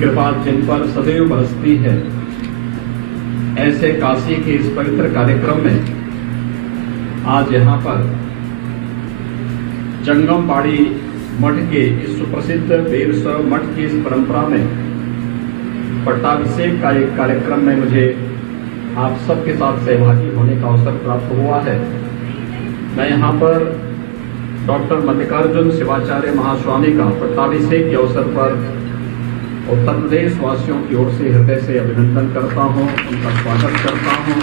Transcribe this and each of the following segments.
कृपा जिन पर सदैव बरसती है, ऐसे काशी के इस पवित्र कार्यक्रम में आज यहाँ पर जंगमबाड़ी मठ के इस सुप्रसिद्ध 150 मठ की इस परंपरा में पट्टाभिषेक का एक कार्यक्रम में मुझे आप सबके साथ सहभागी होने का अवसर प्राप्त हुआ है। मैं यहाँ पर डॉक्टर मल्लिकार्जुन शिवाचार्य महास्वामी का पट्टाभिषेक के अवसर पर उत्तर प्रदेश वासियों की ओर से हृदय से अभिनंदन करता हूँ, उनका स्वागत करता हूँ,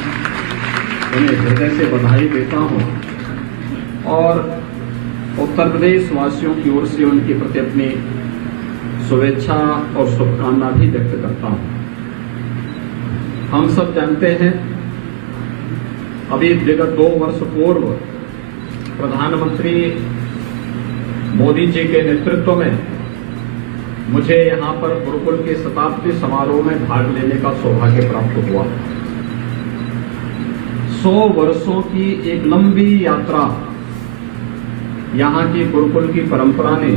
उन्हें हृदय से बधाई देता हूँ और उत्तर प्रदेश वासियों की ओर से उनके प्रति अपनी शुभेच्छा और शुभकामना भी व्यक्त करता हूँ। हम सब जानते हैं, अभी विगत 2 वर्ष पूर्व प्रधानमंत्री मोदी जी के नेतृत्व में मुझे यहाँ पर गुरुकुल के शताब्दी समारोह में भाग लेने का सौभाग्य प्राप्त हुआ। 100 वर्षों की एक लंबी यात्रा यहाँ की गुरुकुल की परंपरा ने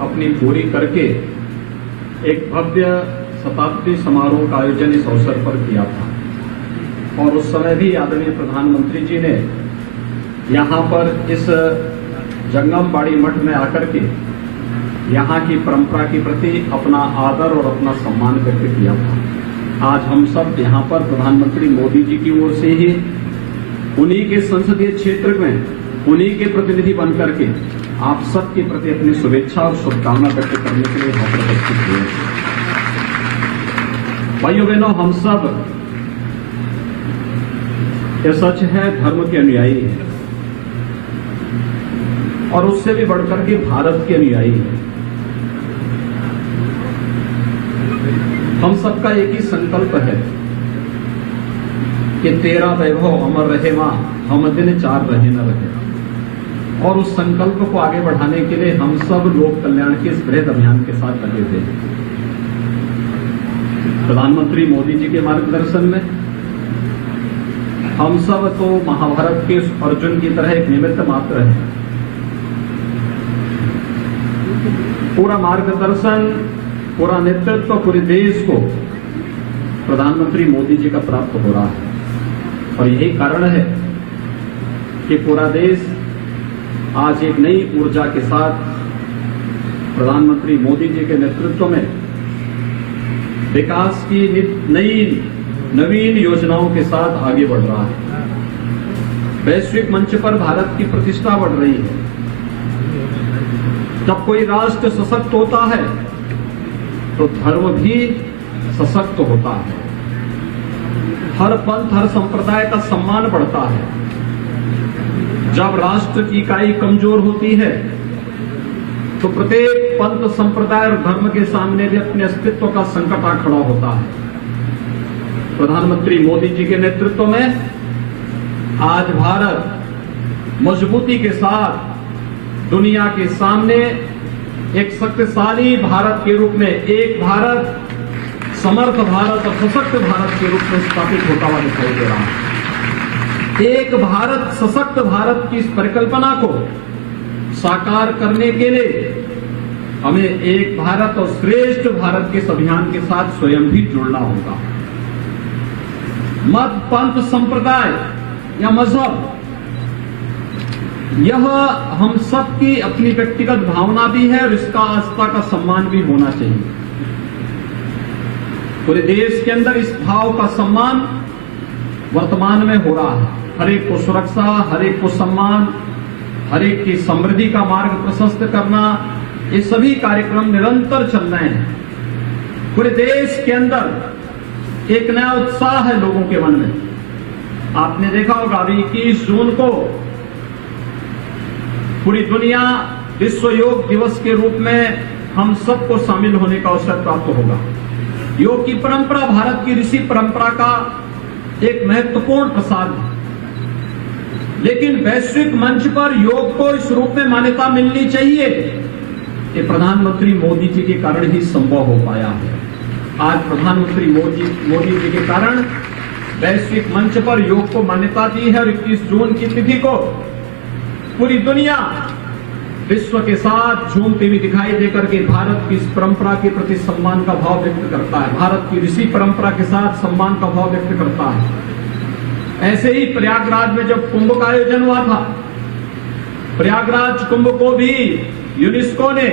अपनी पूरी करके एक भव्य शताब्दी समारोह का आयोजन इस अवसर पर किया था और उस समय भी आदरणीय प्रधानमंत्री जी ने यहाँ पर इस जंगमबाड़ी मठ में आकर के यहाँ की परंपरा के प्रति अपना आदर और अपना सम्मान व्यक्त किया था। आज हम सब यहाँ पर प्रधानमंत्री मोदी जी की ओर से ही उन्हीं के संसदीय क्षेत्र में उन्हीं के प्रतिनिधि बनकर के आप सबके प्रति अपनी शुभेच्छा और शुभकामना व्यक्त करने के लिए यहाँ पर उपस्थित हुए। भाइयों बहनों, हम सब ये सच है धर्म के अनुयायी हैं और उससे भी बढ़कर के भारत के अनुयायी हैं। हम सबका एक ही संकल्प है कि तेरा वैभव अमर रहे मां, हम दिन 4 रहे न रहे। और उस संकल्प को आगे बढ़ाने के लिए हम सब लोक कल्याण के इस बृहद अभियान के साथ लगे थे। प्रधानमंत्री मोदी जी के मार्गदर्शन में हम सब तो महाभारत के अर्जुन की तरह एक निमित्त मात्र है। पूरा मार्गदर्शन, पूरा नेतृत्व पूरे देश को प्रधानमंत्री मोदी जी का प्राप्त हो रहा है और यही कारण है कि पूरा देश आज एक नई ऊर्जा के साथ प्रधानमंत्री मोदी जी के नेतृत्व में विकास की नवीन योजनाओं के साथ आगे बढ़ रहा है। वैश्विक मंच पर भारत की प्रतिष्ठा बढ़ रही है। जब कोई राष्ट्र सशक्त होता है तो धर्म भी सशक्त होता है। हर पंथ, हर संप्रदाय का सम्मान बढ़ता है। जब राष्ट्र की इकाई कमजोर होती है तो प्रत्येक पंथ, संप्रदाय और धर्म के सामने भी अपने अस्तित्व का संकट आ खड़ा होता है। प्रधानमंत्री मोदी जी के नेतृत्व में आज भारत मजबूती के साथ दुनिया के सामने एक शक्तिशाली भारत के रूप में, एक भारत, समर्थ भारत और सशक्त भारत के रूप में स्थापित होता हुआ दिखाई दे रहा है। एक भारत, सशक्त भारत की इस परिकल्पना को साकार करने के लिए हमें एक भारत और श्रेष्ठ भारत के इस अभियान के साथ स्वयं भी जुड़ना होगा। मत, पंथ, संप्रदाय या मजहब, यह हम सबकी अपनी व्यक्तिगत भावना भी है और इसका आस्था का सम्मान भी होना चाहिए। पूरे देश के अंदर इस भाव का सम्मान वर्तमान में हो रहा है। हर एक को सुरक्षा, हर एक को सम्मान, हर एक की समृद्धि का मार्ग प्रशस्त करना, ये सभी कार्यक्रम निरंतर चल रहे हैं। पूरे देश के अंदर एक नया उत्साह है लोगों के मन में। आपने देखा होगा अभी 21 जून को पूरी दुनिया विश्व योग दिवस के रूप में हम सबको शामिल होने का अवसर प्राप्त होगा। योग की परंपरा भारत की ऋषि परंपरा का एक महत्वपूर्ण प्रसाद है, लेकिन वैश्विक मंच पर योग को इस रूप में मान्यता मिलनी चाहिए, ये प्रधानमंत्री मोदी जी के कारण ही संभव हो पाया है। आज प्रधानमंत्री मोदी जी के कारण वैश्विक मंच पर योग को मान्यता दी है और 21 जून की तिथि को पूरी दुनिया विश्व के साथ झूमती हुई दिखाई देकर के भारत की इस परंपरा के प्रति सम्मान का भाव व्यक्त करता है, भारत की ऋषि परंपरा के साथ सम्मान का भाव व्यक्त करता है। ऐसे ही प्रयागराज में जब कुंभ का आयोजन हुआ था, प्रयागराज कुंभ को भी यूनेस्को ने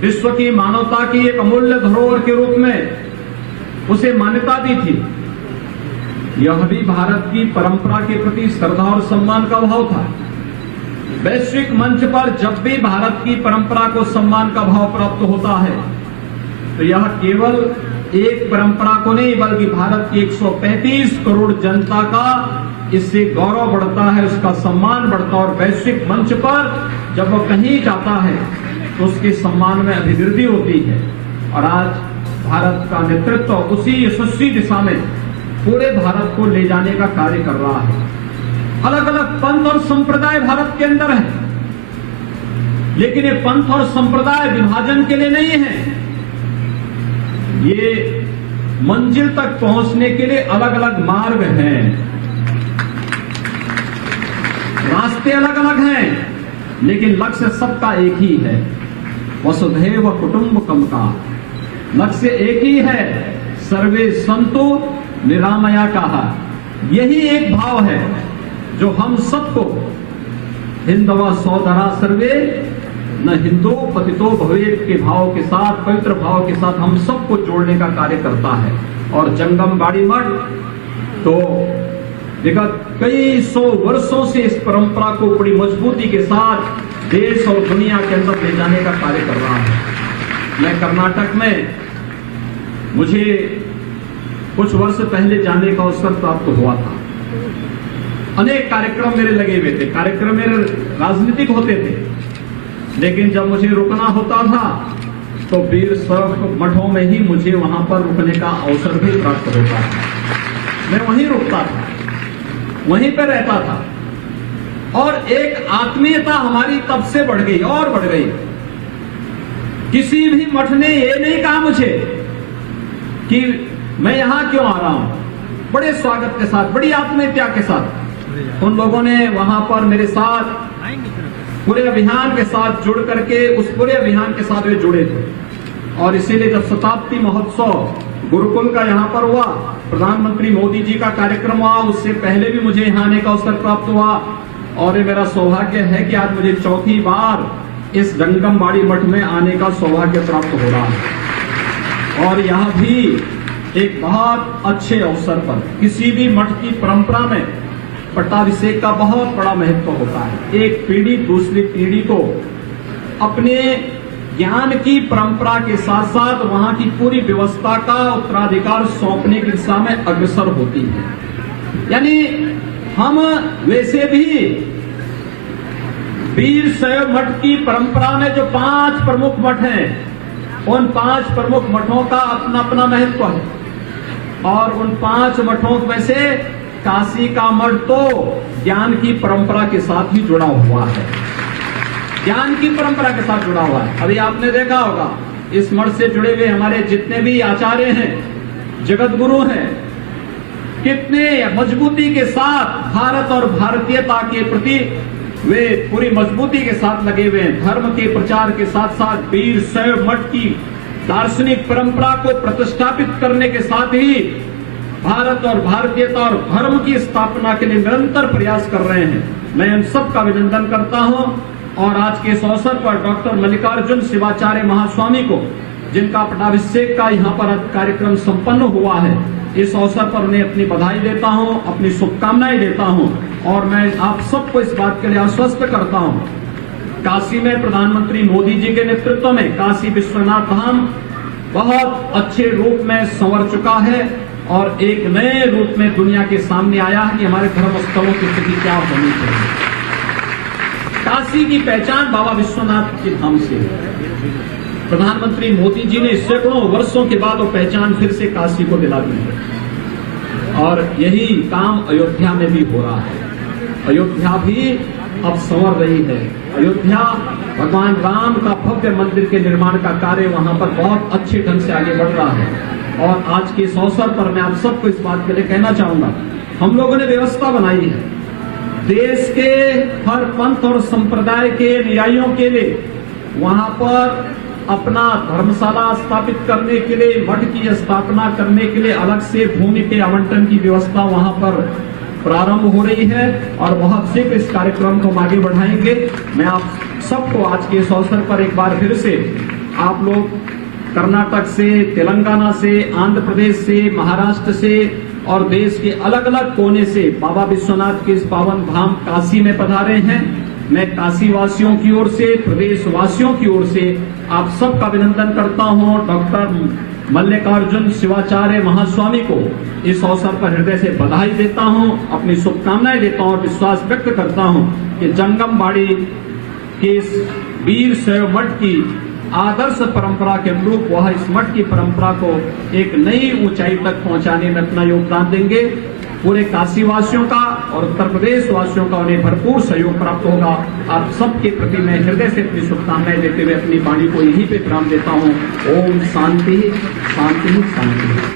विश्व की मानवता की एक अमूल्य धरोहर के रूप में उसे मान्यता दी थी। यह भी भारत की परंपरा के प्रति श्रद्धा और सम्मान का भाव था। वैश्विक मंच पर जब भी भारत की परंपरा को सम्मान का भाव प्राप्त होता है तो यह केवल एक परंपरा को नहीं बल्कि भारत की 135 करोड़ जनता का इससे गौरव बढ़ता है, उसका सम्मान बढ़ता है। और वैश्विक मंच पर जब वह कहीं जाता है तो उसके सम्मान में अभिवृद्धि होती है। और आज भारत का नेतृत्व उसी यशस्वी दिशा में पूरे भारत को ले जाने का कार्य कर रहा है। अलग अलग पंथ और संप्रदाय भारत के अंदर है, लेकिन ये पंथ और संप्रदाय विभाजन के लिए नहीं है, ये मंजिल तक पहुंचने के लिए अलग अलग मार्ग हैं, रास्ते अलग अलग हैं, लेकिन लक्ष्य सबका एक ही है, वसुधैव कुटुंबकम का लक्ष्य एक ही है, सर्वे संतु निरामया कहा। यही एक भाव है जो हम सबको हिंदवा सौदरा सर्वे न हिंदू पतितो भवेत के भाव के साथ, पवित्र भाव के साथ हम सबको जोड़ने का कार्य करता है। और जंगम बाड़ी मठ तो विगत कई सौ वर्षों से इस परंपरा को बड़ी मजबूती के साथ देश और दुनिया के अंदर ले जाने का कार्य कर रहा है। मैं कर्नाटक में मुझे कुछ वर्ष पहले जाने का अवसर प्राप्त हुआ था। अनेक कार्यक्रम मेरे लगे हुए थे, कार्यक्रम मेरे राजनीतिक होते थे, लेकिन जब मुझे रुकना होता था तो वीर शैव मठों में ही मुझे वहां पर रुकने का अवसर भी प्राप्त होता था। मैं वहीं रुकता था, वहीं पर रहता था और एक आत्मीयता हमारी तब से बढ़ गई और बढ़ गई। किसी भी मठ ने ये नहीं कहा मुझे कि मैं यहां क्यों आ रहा हूं, बड़े स्वागत के साथ, बड़ी आत्मीयता के साथ उन लोगों ने वहां पर मेरे साथ पूरे अभियान के साथ जुड़ करके उस पूरे अभियान के साथ वे जुड़े थे। और इसीलिए जब शताब्दी महोत्सव गुरुकुल का यहाँ पर हुआ, प्रधानमंत्री मोदी जी का कार्यक्रम हुआ, उससे पहले भी मुझे यहाँ आने का अवसर प्राप्त हुआ। और ये मेरा सौभाग्य है कि आज मुझे चौथी बार इस जंगमबाड़ी मठ में आने का सौभाग्य प्राप्त हो रहा है। और यह भी एक बहुत अच्छे अवसर पर, किसी भी मठ की परंपरा में पट्टाभिषेक का बहुत बड़ा महत्व होता है। एक पीढ़ी दूसरी पीढ़ी को अपने ज्ञान की परंपरा के साथ साथ वहां की पूरी व्यवस्था का उत्तराधिकार सौंपने की दिशा में अग्रसर होती है। यानी हम वैसे भी वीर शैव मठ की परंपरा में जो 5 प्रमुख मठ हैं, उन 5 प्रमुख मठों का अपना अपना महत्व है। और उन 5 मठों में से काशी का मठ तो ज्ञान की परंपरा के साथ ही जुड़ा हुआ है, ज्ञान की परंपरा के साथ जुड़ा हुआ है। अभी आपने देखा होगा इस मठ से जुड़े हुए हमारे जितने भी आचार्य हैं, जगत गुरु हैं, कितने मजबूती के साथ भारत और भारतीयता के प्रति वे पूरी मजबूती के साथ लगे हुए हैं। धर्म के प्रचार के साथ साथ वीर शैव मठ की दार्शनिक परंपरा को प्रतिष्ठापित करने के साथ ही भारत और भारतीयता और धर्म की स्थापना के लिए निरंतर प्रयास कर रहे हैं। मैं इन सब का अभिनंदन करता हूं। और आज के इस अवसर पर डॉक्टर मल्लिकार्जुन शिवाचार्य महास्वामी को, जिनका पट्टाभिषेक का यहाँ पर कार्यक्रम संपन्न हुआ है, इस अवसर पर उन्हें अपनी बधाई देता हूं, अपनी शुभकामनाएं देता हूं। और मैं आप सबको इस बात के लिए आश्वस्त करता हूं, काशी में प्रधानमंत्री मोदी जी के नेतृत्व में काशी विश्वनाथ धाम बहुत अच्छे रूप में संवर चुका है और एक नए रूप में दुनिया के सामने आया है कि हमारे धर्म स्थलों की स्थिति क्या होनी चाहिए। काशी की पहचान बाबा विश्वनाथ के धाम से है। प्रधानमंत्री मोदी जी ने सैकड़ों वर्षों के बाद वो पहचान फिर से काशी को दिला दी है। और यही काम अयोध्या में भी हो रहा है। अयोध्या भी अब संवर रही है। अयोध्या भगवान राम का भव्य मंदिर के निर्माण का कार्य वहां पर बहुत अच्छे ढंग से आगे बढ़ रहा है। और आज के इस अवसर पर मैं आप सबको इस बात के लिए कहना चाहूंगा, हम लोगों ने व्यवस्था बनाई है देश के हर पंथ और संप्रदाय के अनुयायियों के लिए वहां पर अपना धर्मशाला स्थापित करने के लिए, मठ की स्थापना करने के लिए अलग से भूमि के आवंटन की व्यवस्था वहां पर प्रारंभ हो रही है और बहुत शीघ्र इस कार्यक्रम को आगे बढ़ाएंगे। मैं आप सबको आज के इस अवसर पर एक बार फिर से, आप लोग कर्नाटक से, तेलंगाना से, आंध्र प्रदेश से, महाराष्ट्र से और देश के अलग अलग कोने से बाबा विश्वनाथ के इस पावन धाम काशी में पधारे हैं। मैं काशी वासियों की ओर से, प्रदेश वासियों की ओर से आप सबका अभिनंदन करता हूं। डॉक्टर मल्लिकार्जुन शिवाचार्य महास्वामी को इस अवसर पर हृदय से बधाई देता हूं, अपनी शुभकामनाएं देता हूं और विश्वास व्यक्त करता हूं कि जंगमबाड़ी के इस वीर शैव मठ की आदर्श परंपरा के अनुरूप वह इस मठ की परंपरा को एक नई ऊंचाई तक पहुंचाने में अपना योगदान देंगे। पूरे काशी वासियों का और उत्तर प्रदेश वासियों का उन्हें भरपूर सहयोग प्राप्त होगा। आप सबके प्रति मैं हृदय से अपनी शुभकामनाएं देते हुए अपनी वाणी को यहीं पे विराम देता हूं। ओम शांति शांति शांति।